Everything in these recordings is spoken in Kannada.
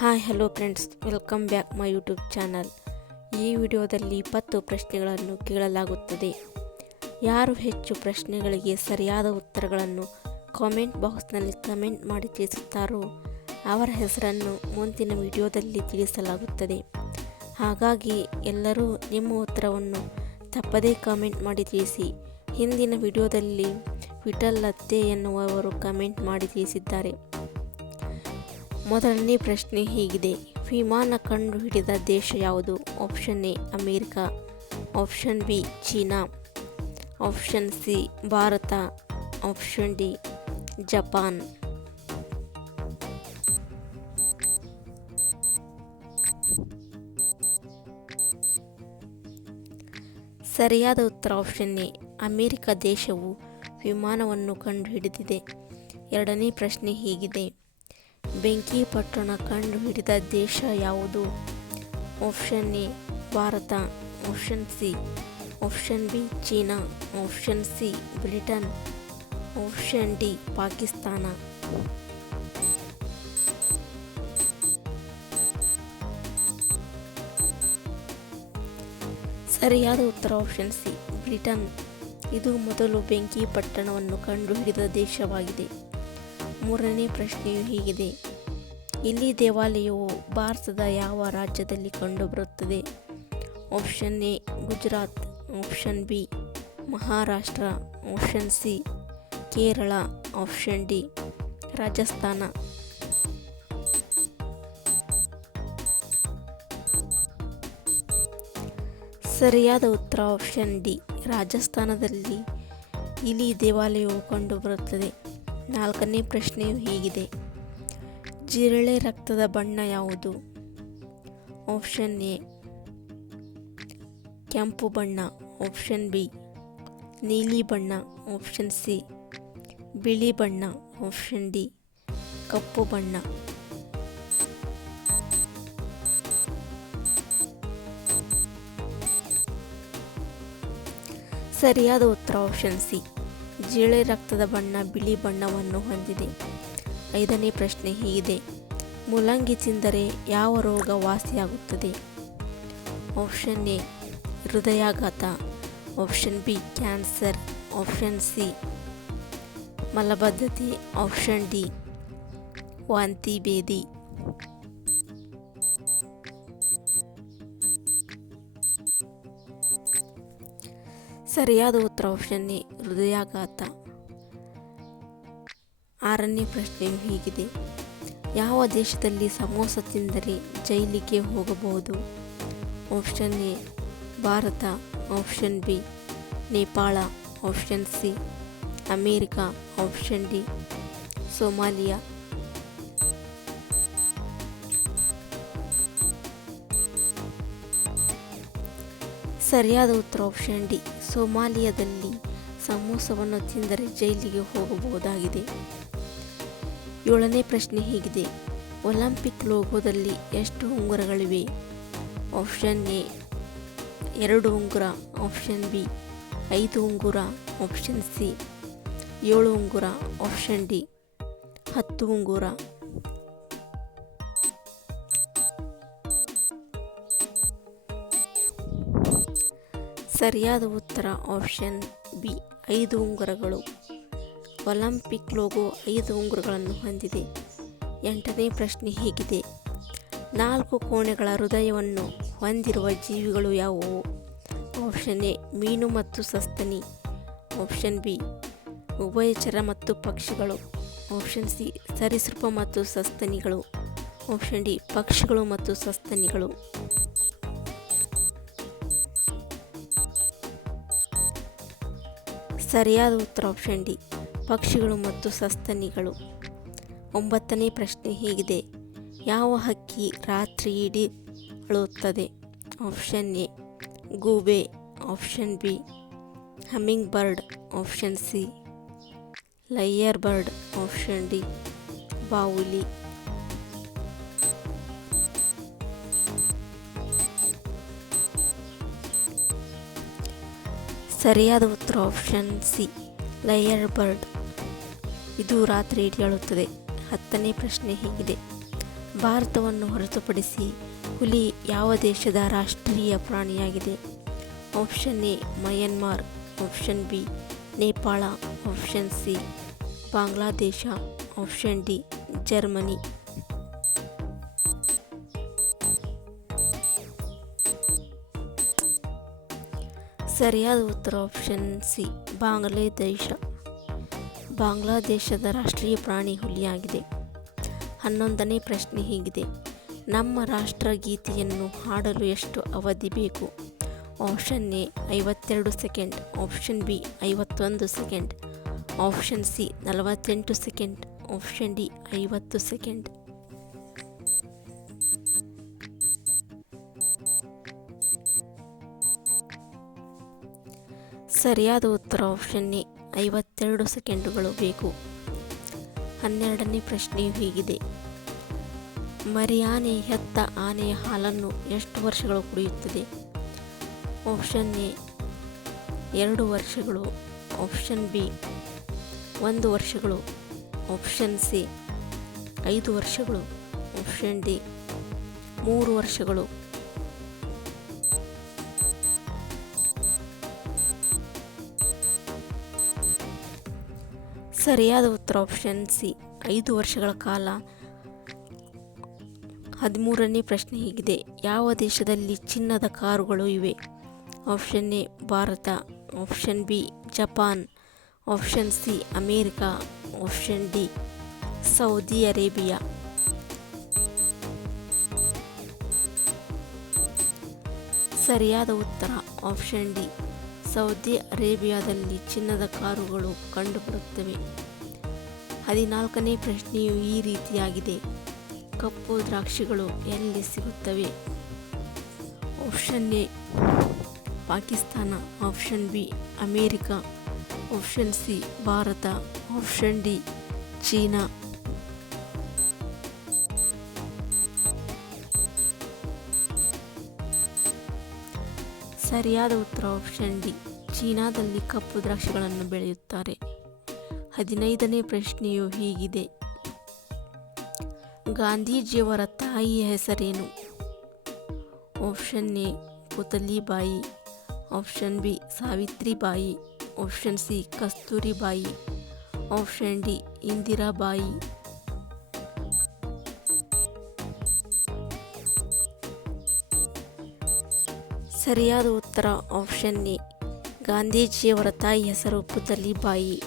Hi hello friends welcome back my YouTube channel ಈ ವಿಡಿಯೋದಲ್ಲಿ ಇಪ್ಪತ್ತು ಪ್ರಶ್ನೆಗಳನ್ನು ಕೇಳಲಾಗುತ್ತದೆ. ಯಾರು ಹೆಚ್ಚು ಪ್ರಶ್ನೆಗಳಿಗೆ ಸರಿಯಾದ ಉತ್ತರಗಳನ್ನು ಕಾಮೆಂಟ್ ಬಾಕ್ಸ್ನಲ್ಲಿ ಕಮೆಂಟ್ ಮಾಡಿ ತಿಳಿಸುತ್ತಾರೋ ಅವರ ಹೆಸರನ್ನು ಮುಂದಿನ ವಿಡಿಯೋದಲ್ಲಿ ತಿಳಿಸಲಾಗುತ್ತದೆ. ಹಾಗಾಗಿ ಎಲ್ಲರೂ ನಿಮ್ಮ ಉತ್ತರವನ್ನು ತಪ್ಪದೇ ಕಾಮೆಂಟ್ ಮಾಡಿ ತಿಳಿಸಿ. ಹಿಂದಿನ ವಿಡಿಯೋದಲ್ಲಿ ವಿಠಲ್ ಲತ್ತೆ ಎನ್ನುವವರು ಕಮೆಂಟ್ ಮಾಡಿ ತಿಳಿಸಿದ್ದಾರೆ. ಮೊದಲನೇ ಪ್ರಶ್ನೆ ಹೀಗಿದೆ. ವಿಮಾನ ಕಂಡುಹಿಡಿದ ದೇಶ ಯಾವುದು? Option A, America. Option B, China. Option C, Bharat. Option D, Japan. ಸರಿಯಾದ ಉತ್ತರ ಆಪ್ಷನ್ ಎ, ಅಮೇರಿಕ ದೇಶವು ವಿಮಾನವನ್ನು ಕಂಡುಹಿಡಿದಿದೆ. ಎರಡನೇ ಪ್ರಶ್ನೆ ಹೀಗಿದೆ. ಬೆಂಕಿ ಪಟ್ಟಣ ಕಂಡುಹಿಡಿದ ದೇಶ ಯಾವುದು? Option A, Bharat. Option C, option B, China. Option C, Britain. Option D, Pakistan. ಸರಿಯಾದ ಉತ್ತರ ಆಪ್ಷನ್ ಸಿ, ಬ್ರಿಟನ್. ಇದು ಮೊದಲು ಬೆಂಕಿ ಪಟ್ಟಣವನ್ನು ಕಂಡುಹಿಡಿದ ದೇಶವಾಗಿದೆ. ಮೂರನೇ ಪ್ರಶ್ನೆಯು ಹೀಗಿದೆ. ಇಲ್ಲಿ ದೇವಾಲಯವು ಭಾರತದ ಯಾವ ರಾಜ್ಯದಲ್ಲಿ ಕಂಡುಬರುತ್ತದೆ? Option A Gujarat. Option B Maharashtra. Option C Kerala. Option D Rajasthan. ಸರಿಯಾದ ಉತ್ತರ ಆಪ್ಷನ್ ಡಿ ರಾಜಸ್ಥಾನದಲ್ಲಿ ಇಲಿ ದೇವಾಲಯವು ಕಂಡುಬರುತ್ತದೆ. ನಾಲ್ಕನೇ ಪ್ರಶ್ನೆಯು ಹೀಗಿದೆ. ಜಿರಳೆ ರಕ್ತದ ಬಣ್ಣ ಯಾವುದು? ಆಪ್ಷನ್ ಎ, ಕೆಂಪು ಬಣ್ಣ. ಆಪ್ಷನ್ ಬಿ, ನೀಲಿ ಬಣ್ಣ. ಆಪ್ಷನ್ ಸಿ, ಬಿಳಿ ಬಣ್ಣ. ಆಪ್ಷನ್ ಡಿ, ಕಪ್ಪು ಬಣ್ಣ. ಸರಿಯಾದ ಉತ್ತರ ಆಪ್ಷನ್ ಸಿ. ಜಿರಳೆ ರಕ್ತದ ಬಣ್ಣ ಬಿಳಿ ಬಣ್ಣವನ್ನು ಹೊಂದಿದೆ. ಐದನೇ ಪ್ರಶ್ನೆ ಹೀಗಿದೆ. ಮೂಲಂಗಿ ತಿಂದರೆ ಯಾವ ರೋಗ ವಾಸಿಯಾಗುತ್ತದೆ? ಆಪ್ಷನ್ ಎ, ಹೃದಯಾಘಾತ. Option B, cancer. Option C, ಮಲಬದ್ಧತೆ. ಆಪ್ಷನ್ ಡಿ, ವಾಂತಿ ಬೇದಿ ಸರಿಯಾದ ಉತ್ತರ ಆಪ್ಷನ್ ಎ, ಹೃದಯಾಘಾತ. ಆರನೇ ಪ್ರಶ್ನೆಯು ಹೀಗಿದೆ. ಯಾವ ದೇಶದಲ್ಲಿ ಸಮೋಸ ತಿಂದರೆ ಜೈಲಿಗೆ ಹೋಗಬಹುದು? Option A, Bharat. Option B, Nepal. Option C, America. Option D, Somalia. ಸರಿಯಾದ ಉತ್ತರ ಆಪ್ಷನ್ ಡಿ, ಸೋಮಾಲಿಯಾದಲ್ಲಿ ಸಮೋಸವನ್ನು ತಿಂದರೆ ಜೈಲಿಗೆ ಹೋಗಬಹುದಾಗಿದೆ. ಏಳನೇ ಪ್ರಶ್ನೆ ಹೀಗಿದೆ. ಒಲಿಂಪಿಕ್ ಲೋಗೋದಲ್ಲಿ ಎಷ್ಟು ಉಂಗುರಗಳಿವೆ? ಆಪ್ಷನ್ ಎ, ಎರಡು ಉಂಗುರ, ಆಪ್ಷನ್ ಬಿ, ಐದು ಉಂಗುರ, ಆಪ್ಷನ್ ಸಿ, ಏಳು ಉಂಗುರ, ಆಪ್ಷನ್ ಡಿ, ಹತ್ತು ಉಂಗುರ. ಸರಿಯಾದ ಉತ್ತರ ಆಪ್ಷನ್ ಬಿ, ಐದು ಉಂಗುರಗಳು. ಒಲಿಂಪಿಕ್ ಲೋಗೋ ಐದು ಉಂಗುರಗಳನ್ನು ಹೊಂದಿದೆ. ಎಂಟನೇ ಪ್ರಶ್ನೆ ಹೀಗಿದೆ. ನಾಲ್ಕು ಕೋಣೆಗಳ ಹೃದಯವನ್ನು ಹೊಂದಿರುವ ಜೀವಿಗಳು ಯಾವುವು? ಆಪ್ಷನ್ ಎ, ಮೀನು ಮತ್ತು ಸಸ್ತನಿ. ಆಪ್ಷನ್ ಬಿ ಉಭಯಚರ ಮತ್ತು ಪಕ್ಷಿಗಳು. ಆಪ್ಷನ್ ಸಿ, ಸರಿಸೃಪ ಮತ್ತು ಸಸ್ತನಿಗಳು. ಆಪ್ಷನ್ ಡಿ, ಪಕ್ಷಿಗಳು ಮತ್ತು ಸಸ್ತನಿಗಳು. ಸರಿಯಾದ ಉತ್ತರ ಆಪ್ಷನ್ ಡಿ. ಪಕ್ಷಿಗಳು ಮತ್ತು ಸಸ್ತನಿಗಳು. ಒಂಬತ್ತನೇ ಪ್ರಶ್ನೆ ಹೀಗಿದೆ. ಯಾವ ಹಕ್ಕಿ ರಾತ್ರಿ ಇಡೀ ಅಳುತ್ತದೆ? ಆಪ್ಷನ್ ಎ, ಗೂಬೆ. Option B hummingbird option C, lyrebird. Option D ಬಾವುಲಿ ಸರಿಯಾದ ಉತ್ತರ ಆಪ್ಷನ್ ಸಿ. ಲಯರ್ ಬರ್ಡ್ ಇದು ರಾತ್ರಿ ಹೇಳುತ್ತದೆ ಹತ್ತನೇ ಪ್ರಶ್ನೆ ಹೀಗಿದೆ. ಭಾರತವನ್ನು ಹೊರತುಪಡಿಸಿ ಹುಲಿ ಯಾವ ದೇಶದ ರಾಷ್ಟ್ರೀಯ ಪ್ರಾಣಿಯಾಗಿದೆ? Option A Myanmar option B Nepal option C Bangladesh option D Germany ಸರಿಯಾದ ಉತ್ತರ ಆಪ್ಷನ್ ಸಿ ಬಾಂಗ್ಲಾದೇಶ. ಬಾಂಗ್ಲಾದೇಶದ ರಾಷ್ಟ್ರೀಯ ಪ್ರಾಣಿ ಹುಲಿಯಾಗಿದೆ. ಹನ್ನೊಂದನೇ ಪ್ರಶ್ನೆ ಹೀಗಿದೆ. ನಮ್ಮ ರಾಷ್ಟ್ರಗೀತೆಯನ್ನು ಹಾಡಲು ಎಷ್ಟು ಅವಧಿ ಬೇಕು? ಆಪ್ಷನ್ ಎ ಐವತ್ತೆರಡು ಸೆಕೆಂಡ್ ಆಪ್ಷನ್ ಬಿ ಐವತ್ತೊಂದು ಸೆಕೆಂಡ್ ಆಪ್ಷನ್ ಸಿ ನಲವತ್ತೆಂಟು ಸೆಕೆಂಡ್ ಆಪ್ಷನ್ ಡಿ ಐವತ್ತು ಸೆಕೆಂಡ್ ಸರಿಯಾದ ಉತ್ತರ ಆಪ್ಷನ್ ಎ, ಐವತ್ತೆರಡು ಸೆಕೆಂಡುಗಳು ಬೇಕು. ಹನ್ನೆರಡನೇ ಪ್ರಶ್ನೆಯು ಹೀಗಿದೆ. ಮರಿಯಾನೆ ಹೆತ್ತ ಆನೆಯ ಹಾಲನ್ನು ಎಷ್ಟು ವರ್ಷಗಳು ಕುಡಿಯುತ್ತದೆ? ಆಪ್ಷನ್ ಎ, ಎರಡು ವರ್ಷಗಳು. ಆಪ್ಷನ್ ಬಿ, ಒಂದು ವರ್ಷಗಳು. ಆಪ್ಷನ್ ಸಿ, ಐದು ವರ್ಷಗಳು. ಆಪ್ಷನ್ ಡಿ, ಮೂರು ವರ್ಷಗಳು. ಸರಿಯಾದ ಉತ್ತರ ಆಪ್ಷನ್ ಸಿ ಐದು ವರ್ಷಗಳ ಕಾಲ. ಹದಿಮೂರನೇ ಪ್ರಶ್ನೆ ಹೀಗಿದೆ. ಯಾವ ದೇಶದಲ್ಲಿ ಚಿನ್ನದ ಕಾರುಗಳು ಇವೆ? Option A Bharat. Option B Japan. Option C America. Option D Saudi Arabia. ಸರಿಯಾದ ಉತ್ತರ ಆಪ್ಷನ್ ಡಿ ಸೌದಿ ಅರೇಬಿಯಾದಲ್ಲಿ ಚಿನ್ನದ ಕಾರುಗಳು ಕಂಡುಬರುತ್ತವೆ. ಹದಿನಾಲ್ಕನೇ ಪ್ರಶ್ನೆಯು ಈ ರೀತಿಯಾಗಿದೆ. ಕಪ್ಪು ದ್ರಾಕ್ಷಿಗಳು ಎಲ್ಲಿ ಸಿಗುತ್ತವೆ? Option A, Pakistan. Option B, America. Option C, Bharat. Option D, China. ಸರಿಯಾದ ಉತ್ತರ ಆಪ್ಷನ್ ಡಿ. ಚೀನಾದಲ್ಲಿ ಕಪ್ಪು ದ್ರಾಕ್ಷಿಗಳನ್ನು ಬೆಳೆಯುತ್ತಾರೆ. ಹದಿನೈದನೇ ಪ್ರಶ್ನೆಯು ಹೀಗಿದೆ. ಗಾಂಧೀಜಿಯವರ ತಾಯಿಯ ಹೆಸರೇನು? Option A, Putlibai. Option B, Savitribai. Option C, Kasturibai. Option D, Indirabai. ಸರಿಯಾದ ಉತ್ತರ ಆಪ್ಷನ್ ಎ. ಗಾಂಧೀಜಿಯವರ ತಾಯಿ ಹೆಸರು ಪುತಲಿಬಾಯಿ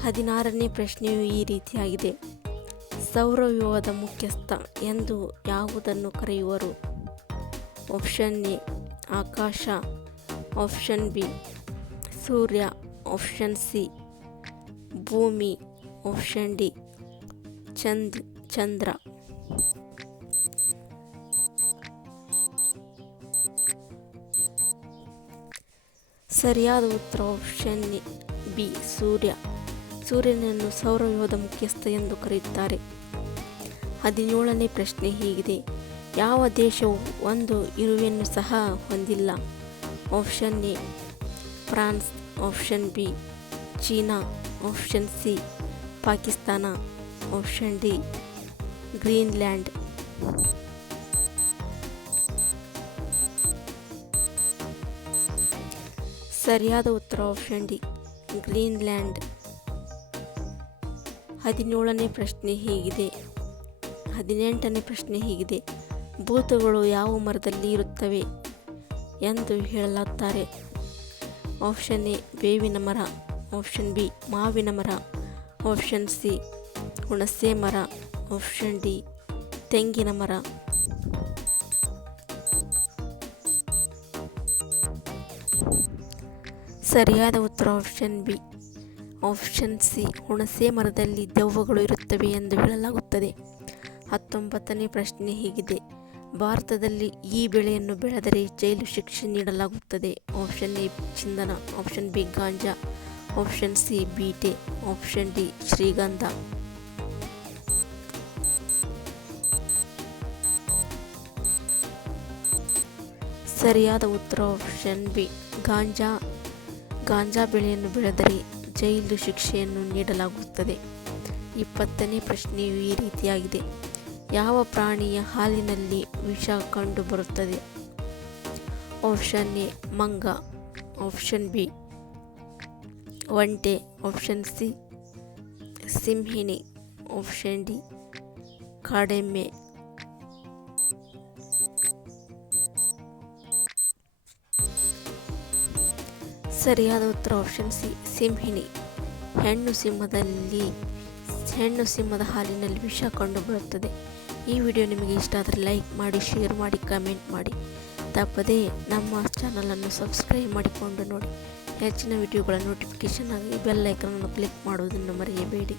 ಹದಿನಾರನೇ ಪ್ರಶ್ನೆಯು ಈ ರೀತಿಯಾಗಿದೆ. ಸೌರವ್ಯೂಹದ ಮುಖ್ಯಸ್ಥ ಎಂದು ಯಾವುದನ್ನು ಕರೆಯುವರು? ಆಪ್ಷನ್ ಎ, ಆಕಾಶ. ಆಪ್ಷನ್ ಬಿ, ಸೂರ್ಯ. ಆಪ್ಷನ್ ಸಿ, ಭೂಮಿ. ಆಪ್ಷನ್ ಡಿ, ಚಂದ್, ಚಂದ್ರ. ಸರಿಯಾದ ಉತ್ತರ ಆಪ್ಷನ್ ಬಿ ಸೂರ್ಯ. ಸೂರ್ಯನನ್ನು ಸೌರವ್ಯೂಹದ ಮುಖ್ಯಸ್ಥ ಎಂದು ಕರೆಯುತ್ತಾರೆ. ಹದಿನೇಳನೇ ಪ್ರಶ್ನೆ ಹೀಗಿದೆ. ಯಾವ ದೇಶವು ಒಂದು ಇರುವೆಯನ್ನು ಸಹ ಹೊಂದಿಲ್ಲ? Option A France. Option B China. Option C Pakistan. Option D Greenland. ಸರಿಯಾದ ಉತ್ತರ ಆಪ್ಷನ್ ಡಿ ಗ್ರೀನ್ಲ್ಯಾಂಡ್ ಹದಿನೇಳನೇ ಪ್ರಶ್ನೆ ಹೀಗಿದೆ. ಹದಿನೆಂಟನೇ ಪ್ರಶ್ನೆ ಹೀಗಿದೆ. ಭೂತಗಳು ಯಾವ ಮರದಲ್ಲಿ ಇರುತ್ತವೆ ಎಂದು ಹೇಳಲಾಗುತ್ತಾರೆ ಆಪ್ಷನ್ ಎ ಬೇವಿನ ಮರ. ಆಪ್ಷನ್ ಬಿ ಮಾವಿನ ಮರ. ಆಪ್ಷನ್ ಸಿ ಹುಣಸೆ ಮರ. ಆಪ್ಷನ್ ಡಿ ತೆಂಗಿನ ಮರ. ಸರಿಯಾದ ಉತ್ತರ ಆಪ್ಷನ್ ಬಿ ಆಪ್ಷನ್ ಸಿ ಹುಣಸೆ ಮರದಲ್ಲಿ ದೆವ್ವಗಳು ಇರುತ್ತವೆ ಎಂದು ಹೇಳಲಾಗುತ್ತದೆ. ಹತ್ತೊಂಬತ್ತನೇ ಪ್ರಶ್ನೆ ಹೀಗಿದೆ. ಭಾರತದಲ್ಲಿ ಈ ಬೆಳೆಯನ್ನು ಬೆಳೆದರೆ ಜೈಲು ಶಿಕ್ಷೆ ನೀಡಲಾಗುತ್ತದೆ. ಆಪ್ಷನ್ ಎ ಚಿಂದನ. ಆಪ್ಷನ್ ಬಿ ಗಾಂಜಾ. ಆಪ್ಷನ್ ಸಿ ಬೀಟೆ. ಆಪ್ಷನ್ ಡಿ ಶ್ರೀಗಂಧ. ಸರಿಯಾದ ಉತ್ತರ ಆಪ್ಷನ್ ಬಿ ಗಾಂಜಾ. ಗಾಂಜಾ ಬೆಳೆಯನ್ನು ಬೆಳೆದರೆ ಜೈಲು ಶಿಕ್ಷೆಯನ್ನು ನೀಡಲಾಗುತ್ತದೆ. ಇಪ್ಪತ್ತನೇ ಪ್ರಶ್ನೆಯು ಈ ರೀತಿಯಾಗಿದೆ. ಯಾವ ಪ್ರಾಣಿಯ ಹಾಲಿನಲ್ಲಿ ವಿಷ ಕಂಡುಬರುತ್ತದೆ? ಆಪ್ಷನ್ ಎ, ಮಂಗ. ಆಪ್ಷನ್ ಬಿ, ಒಂಟೆ. ಆಪ್ಷನ್ ಸಿ, ಸಿಂಹಿಣಿ. ಆಪ್ಷನ್ ಡಿ, ಕಾಡೆಮ್ಮೆ. ಸರಿಯಾದ ಉತ್ತರ ಆಪ್ಷನ್ ಸಿ, ಸಿಂಹಿಣಿ. ಹೆಣ್ಣು ಸಿಂಹದಲ್ಲಿ, ಹೆಣ್ಣು ಸಿಂಹದ ಹಾಲಿನಲ್ಲಿ ವಿಷ ಕಂಡುಬರುತ್ತದೆ. ಈ ವಿಡಿಯೋ ನಿಮಗೆ ಇಷ್ಟ ಆದರೆ ಲೈಕ್ ಮಾಡಿ ಶೇರ್ ಮಾಡಿ ಕಮೆಂಟ್ ಮಾಡಿ. ತಪ್ಪದೇ ನಮ್ಮ ಚಾನಲನ್ನು ಸಬ್ಸ್ಕ್ರೈಬ್ ಮಾಡಿಕೊಂಡು ನೋಡಿ. ಹೆಚ್ಚಿನ ವಿಡಿಯೋಗಳ ನೋಟಿಫಿಕೇಷನ್ ಆಗಿ ಬೆಲ್ ಐಕನನ್ನು ಕ್ಲಿಕ್ ಮಾಡುವುದನ್ನು ಮರೆಯಬೇಡಿ.